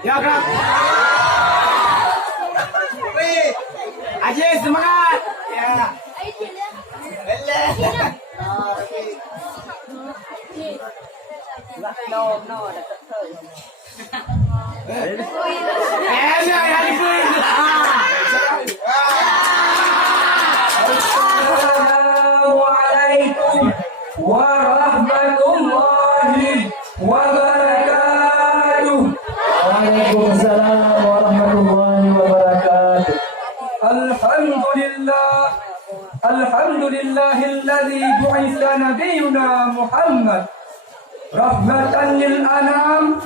Ya gerak. Aji semangat. Ya. Assalamualaikum warahmatullahi wabarakatuh. Waalaikumsalam warahmatullahi wabarakatuh. Alhamdulillahilladzi bu'itsa nabiyyuna Muhammad rahmatan lil anam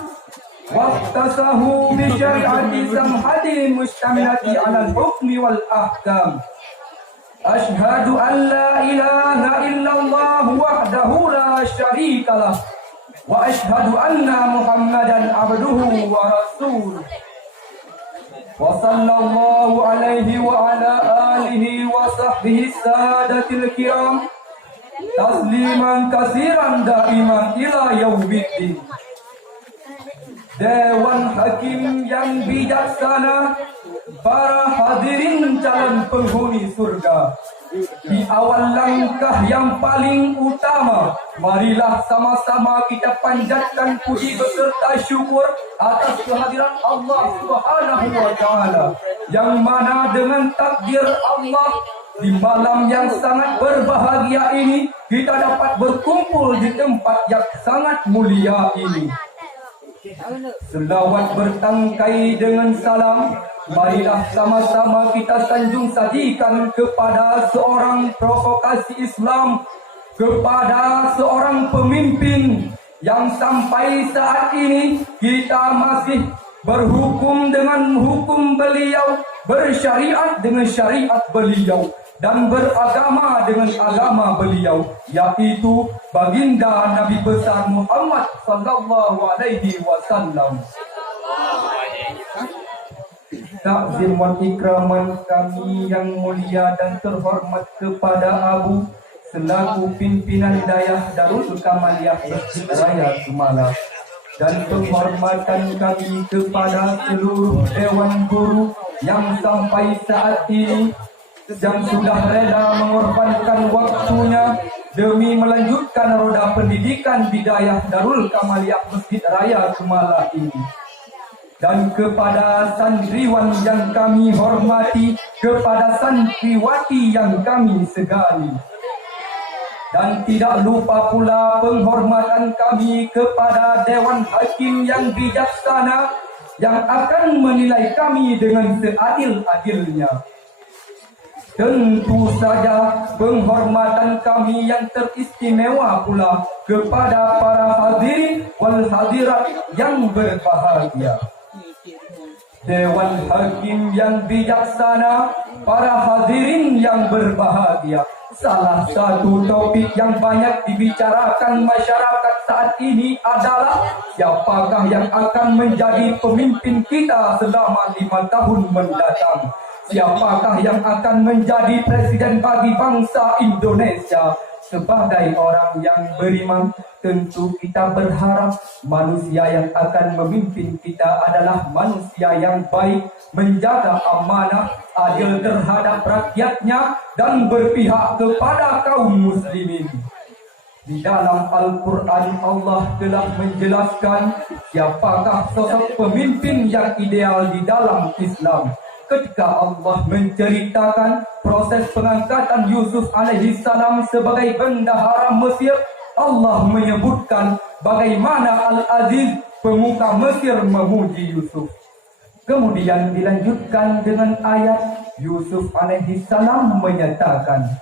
waqtasahu bi syari'ati samhati mustamilati 'ala al-hukmi wal ahkam. Ashhadu an la ilaha illallah wahdahu la syarika lah wa ashhadu anna Muhammadan abduhu wa rasuluh. Wa sallallahu alaihi wa ala alihi wa sahbihi sadatil kiram tasliman kasiran daiman ila yaumiddin. Dewan Hakim yang bijaksana, para hadirin calon penghuni surga, di awal langkah yang paling utama, marilah sama-sama kita panjatkan puji beserta syukur atas kehadiran Allah Subhanahu wa Ta'ala, yang mana dengan takdir Allah di malam yang sangat berbahagia ini kita dapat berkumpul di tempat yang sangat mulia ini. Selawat bertangkai dengan salam, marilah sama-sama kita sanjung sajikan kepada seorang provokasi Islam, kepada seorang pemimpin yang sampai saat ini kita masih berhukum dengan hukum beliau, bersyariat dengan syariat beliau, dan beragama dengan agama beliau, yaitu baginda Nabi besar Muhammad sallallahu alaihi wasallam. Takzim wal ikraman kami yang mulia dan terhormat kepada Abu selaku pimpinan Hidayah Darul Kamaliyah Masjid Raya Sumala, dan penghormatan kami kepada seluruh dewan guru yang sampai saat ini yang sudah rela mengorbankan waktunya demi melanjutkan roda pendidikan Hidayah Darul Kamaliyah Masjid Raya Sumala ini. Dan kepada santriwan yang kami hormati, kepada santriwati yang kami segani. Dan tidak lupa pula penghormatan kami kepada Dewan Hakim yang bijaksana, yang akan menilai kami dengan seadil-adilnya. Tentu saja penghormatan kami yang teristimewa pula kepada para hadirin wal hadirat yang berbahagia. Dewan Hakim yang bijaksana, para hadirin yang berbahagia, salah satu topik yang banyak dibicarakan masyarakat saat ini adalah siapakah yang akan menjadi pemimpin kita selama 5 tahun mendatang. Siapakah yang akan menjadi presiden bagi bangsa Indonesia? Sebagai orang yang beriman, tentu kita berharap manusia yang akan memimpin kita adalah manusia yang baik, menjaga amanah, adil terhadap rakyatnya, dan berpihak kepada kaum muslimin. Di dalam Al-Quran Allah telah menjelaskan siapakah sosok pemimpin yang ideal di dalam Islam. Ketika Allah menceritakan proses pengangkatan Yusuf alaihi salam sebagai bendahara Mesir, Allah menyebutkan bagaimana Al-Aziz pemuka Mesir memuji Yusuf. Kemudian dilanjutkan dengan ayat Yusuf alaihi salam menyatakan,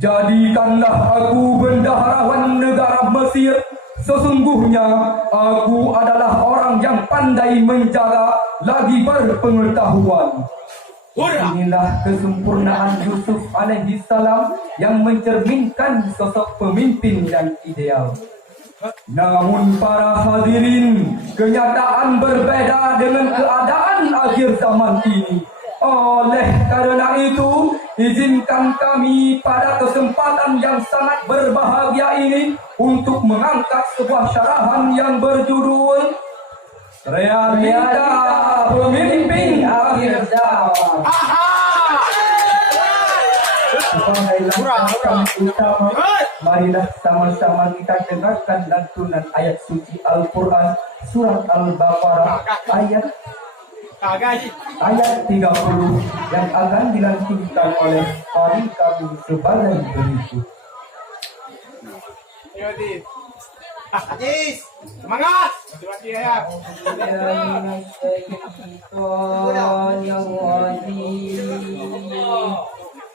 "Jadikanlah aku bendaharawan negara Mesir. Sesungguhnya aku adalah orang yang pandai menjaga, lagi berpengetahuan." Inilah kesempurnaan Yusuf alaihi salam yang mencerminkan sosok pemimpin yang ideal. Namun para hadirin, kenyataan berbeda dengan keadaan akhir zaman ini. Oleh karena itu, izinkan kami pada kesempatan yang sangat berbahagia ini untuk mengangkat sebuah syarahan yang berjudul Realita pemimpin akhir zaman. Utama, marilah sama-sama kita dengarkan lantunan ayat suci Al-Quran surat Al-Baqarah ayat 30 yang akan dilantunkan oleh hari kami sebagai berikut. Ajis, semangat.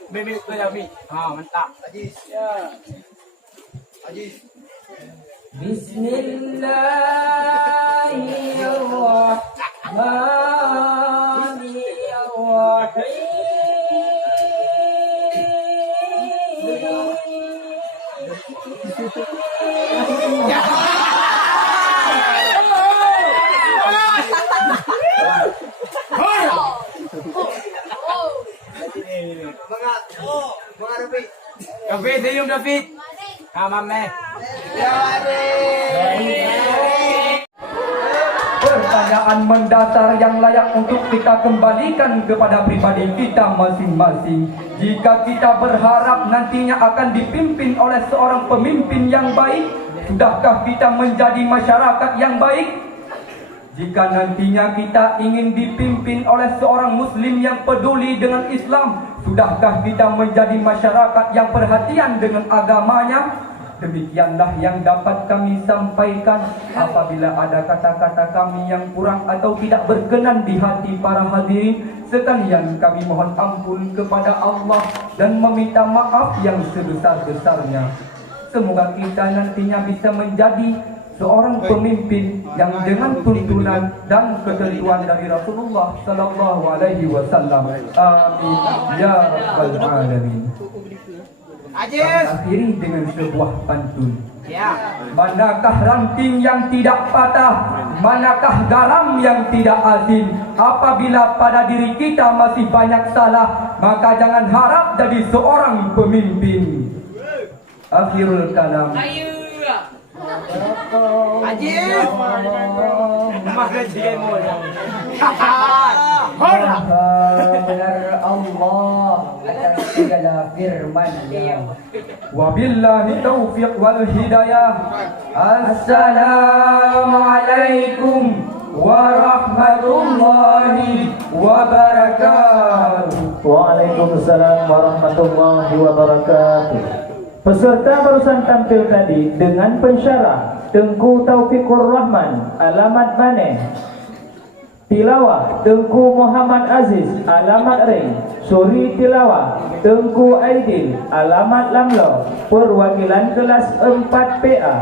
Bibi ya Bi. Mantap. Ajis. Ya. Ajis. Semangat. Semangat David. David, senyum David. Mame. Ya Pertanyaan mendasar yang layak untuk kita kembalikan kepada pribadi kita masing-masing. Jika kita berharap nantinya akan dipimpin oleh seorang pemimpin yang baik, sudahkah kita menjadi masyarakat yang baik? Jika nantinya kita ingin dipimpin oleh seorang muslim yang peduli dengan Islam, sudahkah kita menjadi masyarakat yang perhatian dengan agamanya? Demikianlah yang dapat kami sampaikan. Apabila ada kata-kata kami yang kurang atau tidak berkenan di hati para hadirin sekalian, kami mohon ampun kepada Allah dan meminta maaf yang sebesar-besarnya. Semoga kita nantinya bisa menjadi seorang pemimpin yang dengan tuntunan dan ketentuan dari Rasulullah sallallahu alaihi wasallam. Amin ya rabbal alamin. Ajis. Akhiri dengan sebuah pantun. Ya. Manakah ranting yang tidak patah, manakah garam yang tidak asin? Apabila pada diri kita masih banyak salah, maka jangan harap jadi seorang pemimpin. Akhirul kalam. Ajis. Maka jemo. Benar Allah atas segala firman-Nya. Wabillahi taufiq wal hidayah. Assalamualaikum warahmatullahi wabarakatuh. Waalaikumsalam warahmatullahi wabarakatuh. Peserta barusan tampil tadi dengan pensyarah Tengku Taufikur Rahman, alamat Maneh. Tilawah Tengku Muhammad Aziz, alamat Ring. Suri tilawah Tengku Aidil, alamat Lamlo. Perwakilan kelas 4 PA.